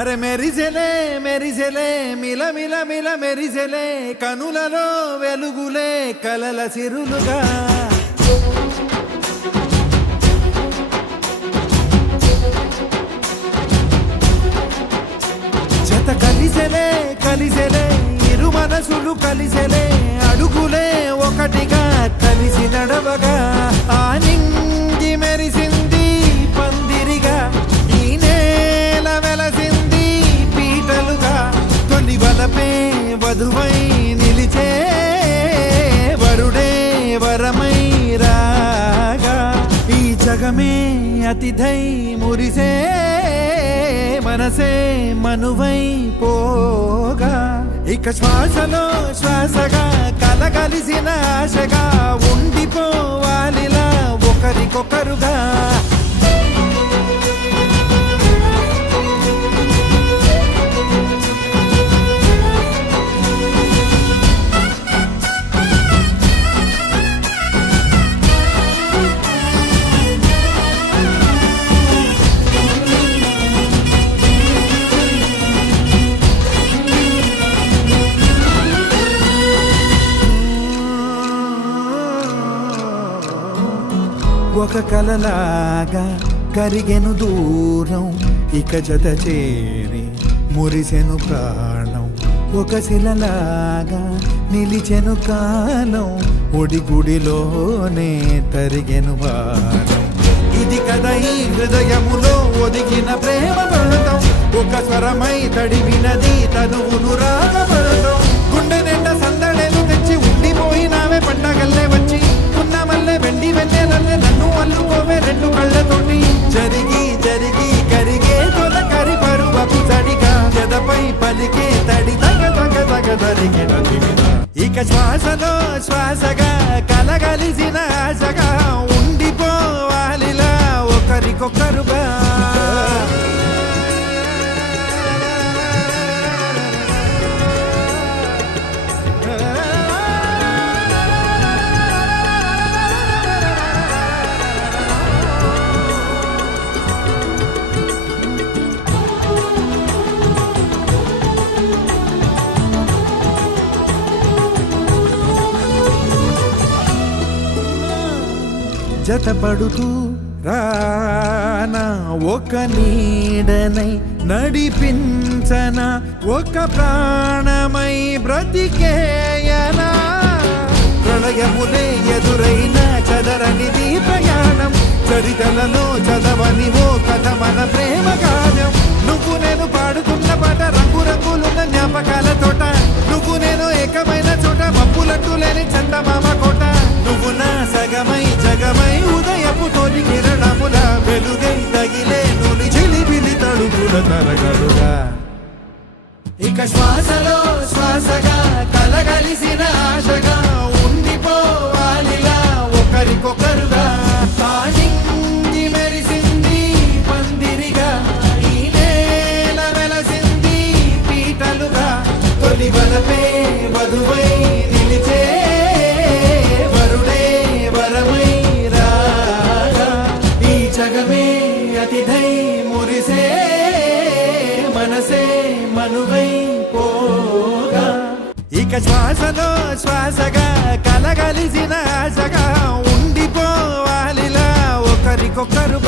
అరే మెరిసెలే మెరిసెలే మిల మిల మిల మెరిసెలే కనులలో వెలుగులే కలల సిరులుగా జత కలిసెలే కలిసెలే ఇరు మనసులు కలిసెలే అడుగులే ఒకటిగా కలిసి నడవగా ఆ నింగి మెరిసింది పందిరిగా ఈ నేల వెలసింది పీటలుగా తొలి వలపే వధువై నిలిచే వరుడే వరమై రాగా ఈ జగమే అతిథై మురిసే మనసే మనువై పోగా ఇక శ్వాసలో శ్వాసగా కలగలిసిన ఆశగా ఉండిపోవాలిలా ఒకరికొకరుగా ఒక కలలాగా కరిగెను దూరం ఇక జత చేరి మురిసెను ప్రాణం ఒక శిలలాగా నిలిచెను కాలం ఒడిగుడిలోనే తరిగెను భారం ఇది కదా ఈ హృదయములో ఒదిగిన ప్రేమ పడతాం ఒక స్వరమై తడివినది తనువును రాగపడతాం గుండె నిండా సందడేలు తెచ్చి ఉండిపోయినావే పండగల్లే వచ్చి మల్లె వెండి వెన్నెలల్లే నన్ను అల్లుకోవే రెండు కళ్ళతోటి జరిగి జరిగి కరిగే తొలకరి పరువపు తడిగా జదపై పలికే తడి తగ తగ తగ తరిగిన ఇక శ్వాసలో శ్వాసగా కలగలిసిన ఆశగా ఉండిపోవాలిలా ఒకరికొకరుగా జతపడుతూ రానా ఒక నీడనై నడిపించనా ఒక ప్రాణమై బ్రతికేయనా ప్రళయములే ఎదురైన చదరనిది ప్రయాణం చరితలలో చదవని ఓ కథ మన ప్రేమ కావ్యం నువ్వు నేను పాడుతున్న పాట రంగు రంగులున్న జ్ఞాపకాల తోట నువ్వు నేను ఏకమైన చోట మప్పులట్టు లేని చందమామ కోట నువ్వు నా సగమై జగమై ఉదయపు తోలి కిరణముల వెలుగై తగిలే నులి చిలిపిలి తడుగుల తరగలుగా ఇక శ్వాసలో శ్వాసగా కలగలిసిన ఆశగా ఉండిపోవాలిలా ఒకరికొకరుగా ఆ నింగి మెరిసింది పందిరిగా ఈ నేల వెలసింది పీటలుగా తొలి వలపే వధువై నిలిచే వరుడే వరమై రాగా ఈ జగమే అతిథై మురిసే మనసే మనువై పోగా ఇక శ్వాసలో శ్వాసగా కలగలిసిన ఆశగా ఉండిపోవాలిలా ఒకరికొకరు